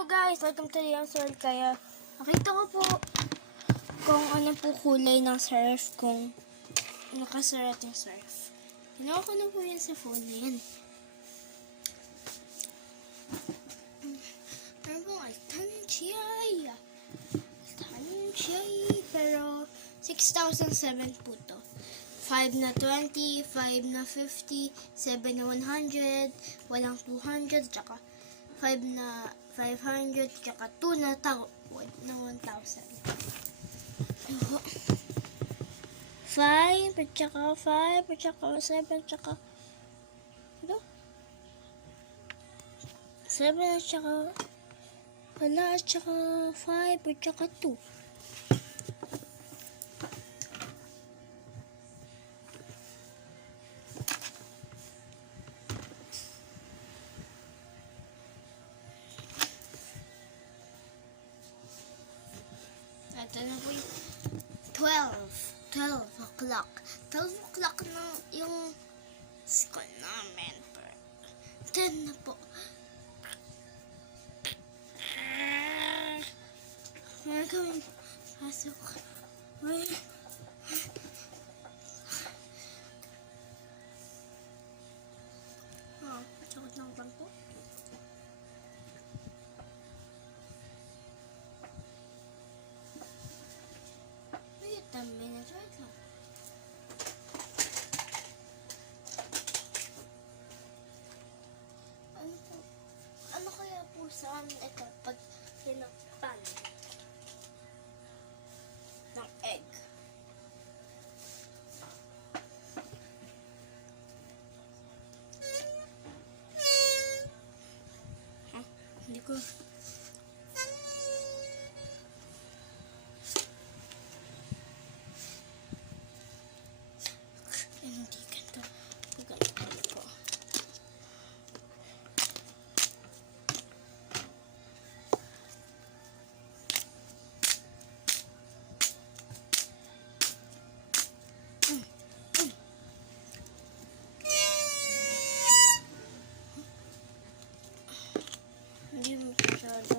Hello guys! Welcome to the World. Kaya nakita ko po kung ano po kulay ng surf, kung nakasurat yung surf. Ginawa ko na po yan sa phone na yan. Ano po? Altanchay! Pero 6,007 po to. 5 na 20, 5 na 50, 7 na 100, walang 200, tsaka 5 na 500, tsaka 2 na 1,000. 5, tsaka 5, tsaka 7, tsaka ano? 7, tsaka wala, tsaka 5, tsaka 2. Ito na po yung 12 o'clock. 12 o'clock na yung school namin. 10 na po. Meron kami pasok. Sakot ng bangko. Wait a minute, right now. Ano kaya po saan ito pag pinakpan ng egg? Hindi ko. Hindi ganito. Ganito po. Hindi mo masyado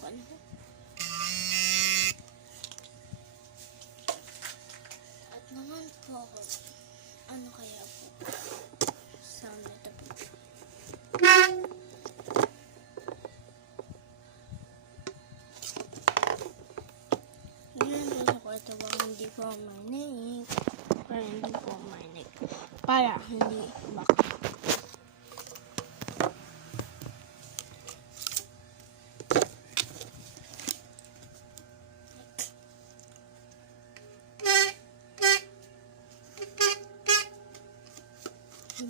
kung ano. At naman po, ano kaya po? Sound nito po. Ganyan po sa kwarto ba hindi po marinig. Para hindi po marinig. Para hindi baka.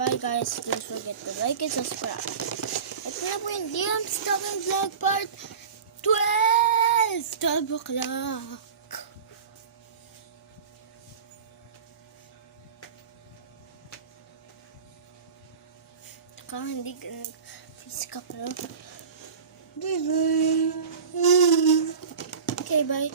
Bye guys, don't forget to like and subscribe. Ito na po yung DM's Talking Vlog Part 12 o'clock. Taka, hindi ka nag-face ka pero. Okay, bye.